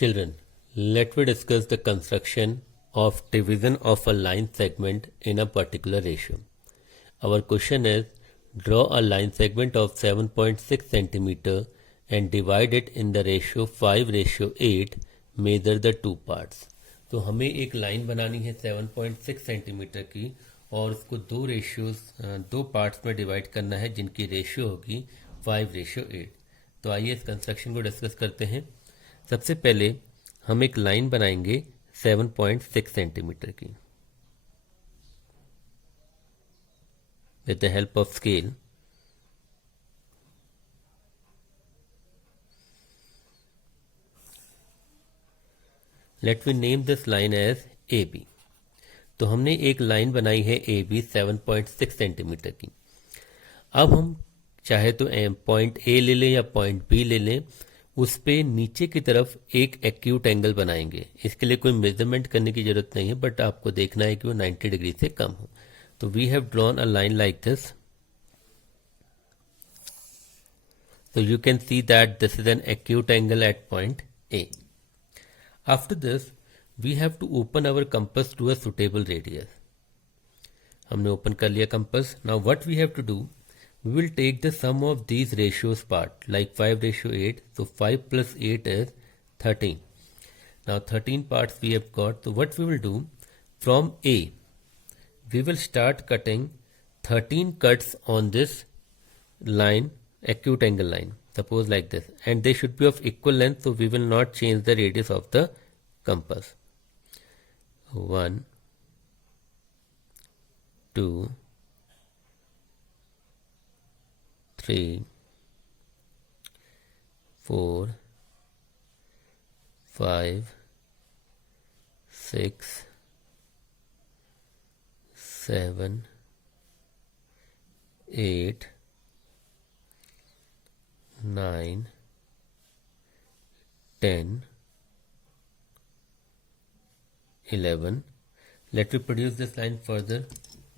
Children, let me discuss the construction of division of a line segment in a particular ratio. Our question is, draw a line segment of 7.6 centimeter and divide it in the ratio 5:8. Measure the two parts. तो हमें एक line बनानी है 7.6 centimetre की और उसको दो parts में डिवाइड करना है जिनकी रेशियो होगी 5:8. तो आइए इस कंस्ट्रक्शन को डिस्कस करते हैं. सबसे पहले हम एक लाइन बनाएंगे 7.6 सेंटीमीटर की with the help of scale. Let we name this line as A B. तो हमने एक लाइन बनाई है ए बी 7.6 सेंटीमीटर की. अब हम चाहे तो पॉइंट ए ले लें या पॉइंट बी ले लें, उस पे नीचे की तरफ एक एक्यूट एंगल बनाएंगे. इसके लिए कोई मेजरमेंट करने की जरूरत नहीं है, बट आपको देखना है कि वो 90 डिग्री से कम हो. तो we have drawn a line like this. So you can see that this is an acute angle at point A. After this, we have to open our compass to a suitable radius. हमने open कर लिया compass. Now what we have to do? We will take the sum of these ratios part, like 5:8. So 5 plus 8 is 13. Now 13 parts we have got. So what we will do? From A, we will start cutting 13 cuts on this line, acute angle line. Suppose like this, and they should be of equal length, so we will not change the radius of the compass. 1, 2, 3, 4, 5, 6, 7, 8, 9, 10, 11. Let me produce this line further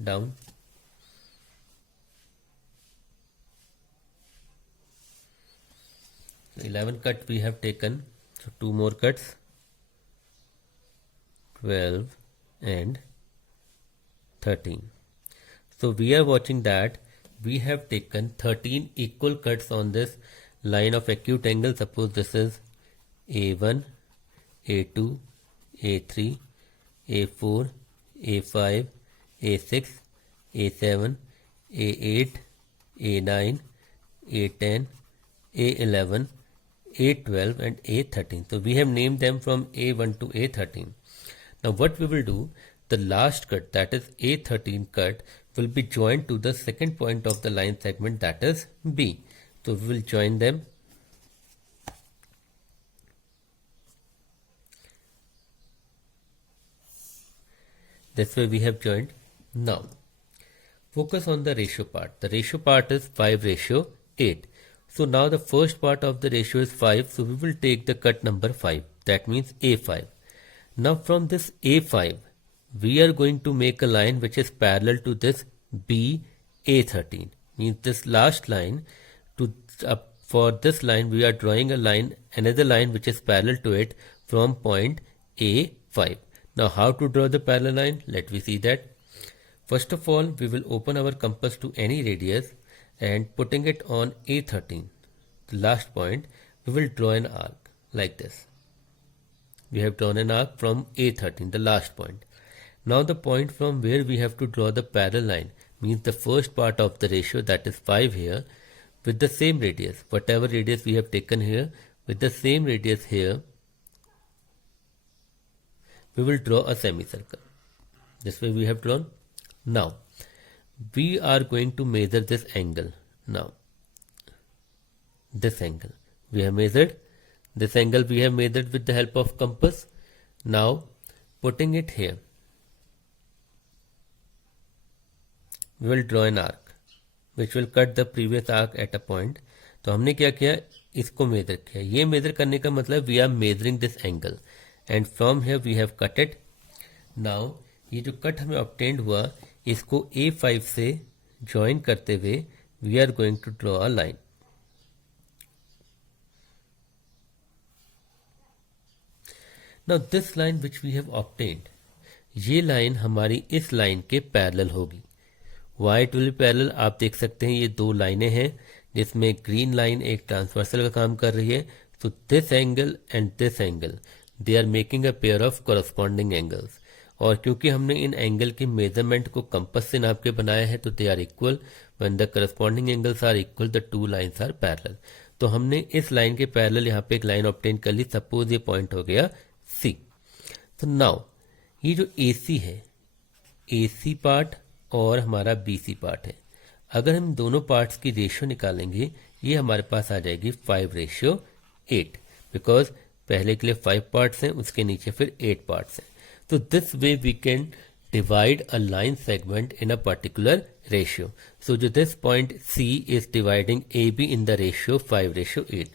down. So 11 cut we have taken. So 2 more cuts. 12 and 13. So we are watching that we have taken 13 equal cuts on this line of acute angle. Suppose this is A1, A2, A3, A4, A5, A6, A7, A8, A9, A10, A11, A12 and A13. So we have named them from A1 to A13. Now what we will do, the last cut, that is A13 cut, will be joined to the second point of the line segment, that is B. So we will join them. This way we have joined. Now focus on the ratio part. The ratio part is 5:8. So now the first part of the ratio is 5. So we will take the cut number 5. That means A5. Now from this A5, we are going to make a line which is parallel to this BA13. Means this last line, for this line we are drawing a line, another line which is parallel to it from point A5. Now how to draw the parallel line? Let me see that. First of all, we will open our compass to any radius and putting it on A13, the last point, we will draw an arc like this. We have drawn an arc from A13, the last point. Now the point from where we have to draw the parallel line means the first part of the ratio, that is 5 here, with the same radius, whatever radius we have taken here, with the same radius here, we will draw a semicircle. This way we have drawn. Now we are going to measure this angle. Now this angle we have measured. This angle we have measured with the help of compass. Now putting it here, we will draw an arc which will cut the previous arc at a point. तो हमने क्या किया, इसको major किया. ये major करने का मतलब we are measuring this angle and from here we have cut it. Now ये जो कट हमें ऑब्टेन्ड हुआ, इसको A5 से ज्वाइन करते हुए we are going to draw a line. Now this line which we have obtained, ये line हमारी इस लाइन के पैरेलल होगी. Why it will be parallel, आप देख सकते हैं ये दो लाइनें हैं जिसमें ग्रीन लाइन एक ट्रांसवर्सल का काम कर रही है. So this angle and this angle they are making a pair of corresponding angles. और क्योंकि हमने इन एंगल की मेजरमेंट को कंपास से नाप के बनाया है तो they are equal. When the corresponding angles are equal the two lines are parallel. तो हमने इस लाइन के पैरेलल यहाँ पे एक लाइन ऑब्टेन कर ली. सपोज ये पॉइंट हो गया सी. तो नाउ ये जो AC है, AC पार्ट और हमारा BC पार्ट है, अगर हम दोनों पार्ट्स की रेशियो निकालेंगे ये हमारे पास आ जाएगी 5:8, बिकॉज पहले के लिए 5 पार्ट्स हैं, उसके नीचे फिर 8 पार्ट्स हैं. तो this way we can divide a line segment in a particular ratio. So this point C is dividing AB in the ratio 5:8.